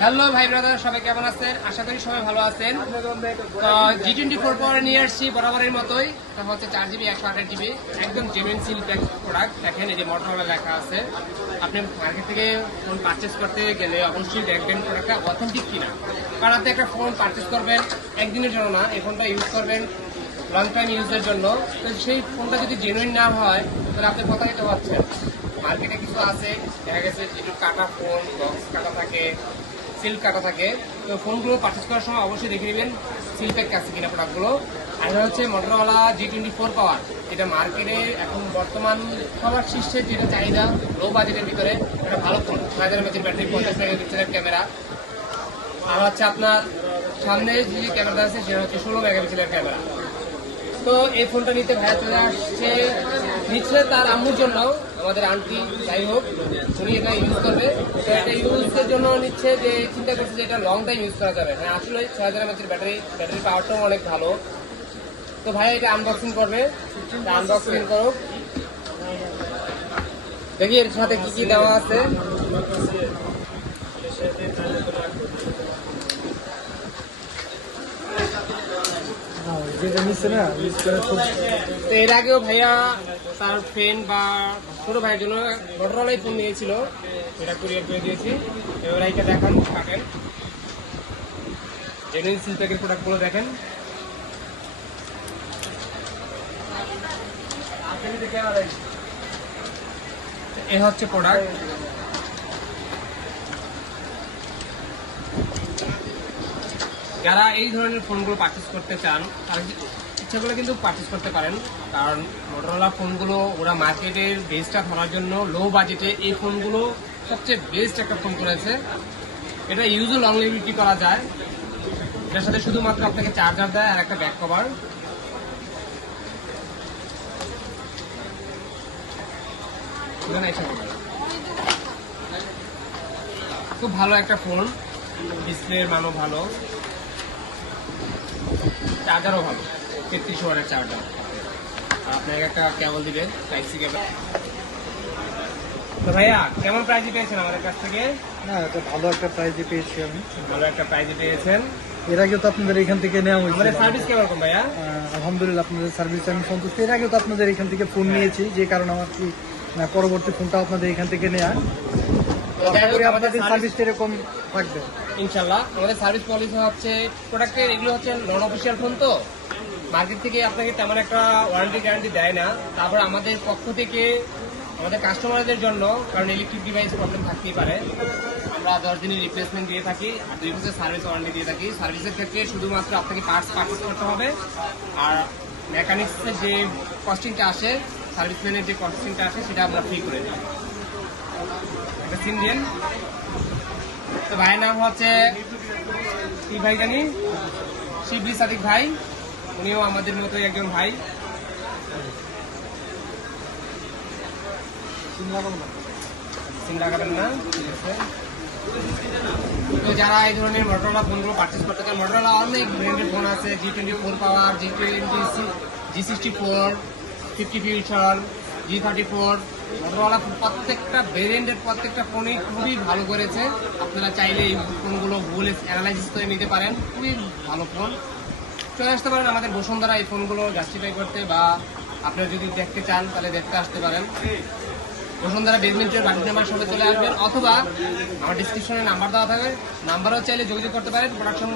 Hello ভাই brother, সবাই কেমন আছেন? আশা করি সবাই ভালো আছেন। G24 পাওয়ার নিয়ে আসছি বরাবরের মতোই। তা হচ্ছে 4GB 128GB একদম জেনুইন সিল প্যাক প্রোডাক্ট। দেখেন এই যে মোটরোলা লেখা আছে। আপনি মার্কেট থেকে ফোন পারচেস করতে গেলে অবশ্যই দেখবেন প্রোডাক্টটা অথেন্টিক কিনা। কারণ আপনি একটা ফোন পারচেস করবেন একদিনের জন্য না, এই ফোনটা ইউজ করবেন লং টাইম ইউজের জন্য। তো সেই ফোনটা যদি জেনুইন না হয় তাহলে আপনি কথা দিতে পারছেন। মার্কেটে কিছু আছে, দেখা গেছে যেটু কাটা ফোন, বক্স কাটা থাকে, সিল কাটা থাকে। তো ফোনগুলো পারচেস করার সময় অবশ্যই দেখে নেবেন সিল প্যাক আছে কিনা প্রোডাক্টগুলো। আর এটা হচ্ছে মোটরোলা G24 পাওয়ার। এটা মার্কেটে এখন বর্তমান সবার শীর্ষে যেটা চাহিদা, লো বাজেটের ভিতরে একটা ভালো ফোন। 6000 mAh ব্যাটারি, 50 মেগাপিক্সেলের ক্যামেরা। আর হচ্ছে আপনার সামনে যে ক্যামেরা আছে সেটা হচ্ছে 16 মেগাপিক্সেলের ক্যামেরা। তো এই ফোনটা নিতে ভাইয়া চলে আসছে, নিচ্ছে তার আম্মুর জন্য, আমাদের আন্টি যাই হোক, উনি এটা ইউজ করবে। তো এটা ইউজের জন্য নিচ্ছে, যে চিন্তা করছে যে এটা লং টাইম ইউজ করা যাবে। হ্যাঁ, আসলে 6000 mAh ব্যাটারি পাওয়ারটাও অনেক ভালো। তো ভাইয়া এটা আনবক্সিং করবে, আনবক্সিং করুক, দেখি এর সাথে কি কি দেওয়া আছে। তো এর আগেও ভাইয়া তার ফ্রেন্ড বা ছোট ভাইয়ের জন্য মোটরোলাই ফোন নিয়েছিল, এটা কুরিয়ার করে দিয়েছি। এবার এইটা দেখান, থাকেন জেনুইন সিল প্যাকের প্রোডাক্টগুলো দেখেন। এ হচ্ছে প্রোডাক্ট। যারা এই ধরনের ফোনগুলো পারচেস করতে চান তারা ইচ্ছা করলে কিন্তু পারচেস করতে পারেন। কারণ মোটরোলা ফোনগুলো ওরা মার্কেটের বেসটা ধরার জন্য লো বাজেটে এই ফোনগুলো সবচেয়ে বেস্ট একটা ফোন করেছে। এটা ইউজও লং লিভিটি করা যায়। এটার সাথে শুধুমাত্র আপনাকে চার্জার দেয় আর একটা ব্যাক কভার। খুব ভালো একটা ফোন, ডিসপ্লের মানও ভালো, চার্জারও ভালো, 33 ওয়াটের চার্জার। আর আপনাকে একটা কেবল দিবে, টাইপ সি কেবল। তো ভাইয়া কেমন প্রাইজে পেয়েছেন আমাদের কাছ থেকে? না, এটা ভালো একটা প্রাইজে পেয়েছি আমি। ভালো একটা প্রাইজে পেয়েছেন। এর আগে তো আপনাদের এখান থেকে নেওয়া হয়েছে। আমাদের সার্ভিস কেমন ভাইয়া? আলহামদুলিল্লাহ, আপনাদের সার্ভিস আমি সন্তুষ্ট। এর আগে তো আপনাদের এখান থেকে ফোন নিয়েছি, যে কারণে আমার কি পরবর্তী ফোনটা আপনাদের এখান থেকে নেওয়া। আমাদের সার্ভিসটা এরকম থাকবে ইনশাল্লাহ। আমাদের সার্ভিস পলিসি হচ্ছে প্রোডাক্টের, এগুলো হচ্ছে নন অফিসিয়াল ফোন, তো মার্কেট থেকে আপনাকে তেমন একটা ওয়ারেন্টি গ্যারান্টি দেয় না। তারপর আমাদের পক্ষ থেকে আমাদের কাস্টমারদের জন্য, কারণ ইলেকট্রিক ডিভাইস প্রবলেম থাকতেই পারে, আমরা 10 দিনের রিপ্লেসমেন্ট দিয়ে থাকি আর 2 বছরের সার্ভিস ওয়ারেন্টি দিয়ে থাকি। সার্ভিসের ক্ষেত্রে শুধুমাত্র আপনাকে পার্টস পারচেস করতে হবে, আর মেকানিক্সের যে কস্টিংটা আসে, সার্ভিস ম্যানের যে কস্টিংটা আসে সেটা আমরা ফ্রি করে দিই। একটা সিম দিন। তো ভাইয়ের নাম হচ্ছে কি ভাই জানি, শিবলি সাদিক ভাই। উনিও আমাদের মতোই একজন ভাই। সিম লাগাবেন না, ঠিক আছে। তো যারা এই ধরনের মোটরোলা ফোনগুলো পারচেস করতে চান, মোটরোলা অনেক ব্র্যান্ডের ফোন আছে, G24 পাওয়ার, G64, 50 ফিউচার, G34। মোটরোলা প্রত্যেকটা ভেরিয়েন্টের প্রত্যেকটা ফোনই খুবই ভালো করেছে। আপনারা চাইলে এই ফোনগুলো গুগলে অ্যানালাইসিস করে নিতে পারেন, খুবই ভালো ফোন। চলে আসতে পারেন আমাদের বসুন্ধরা এই ফোনগুলো জাস্টিফাই করতে, বা আপনারা যদি দেখতে চান তাহলে দেখতে আসতে পারেন। বসুন্ধরা বেসমেন্টের বাড়ির নাম্বার সঙ্গে চলে আসবেন, অথবা আমার ডিসক্রিপশনে নাম্বার দেওয়া থাকবে, নাম্বারও চাইলে যোগাযোগ করতে পারেন। প্রোডাকশন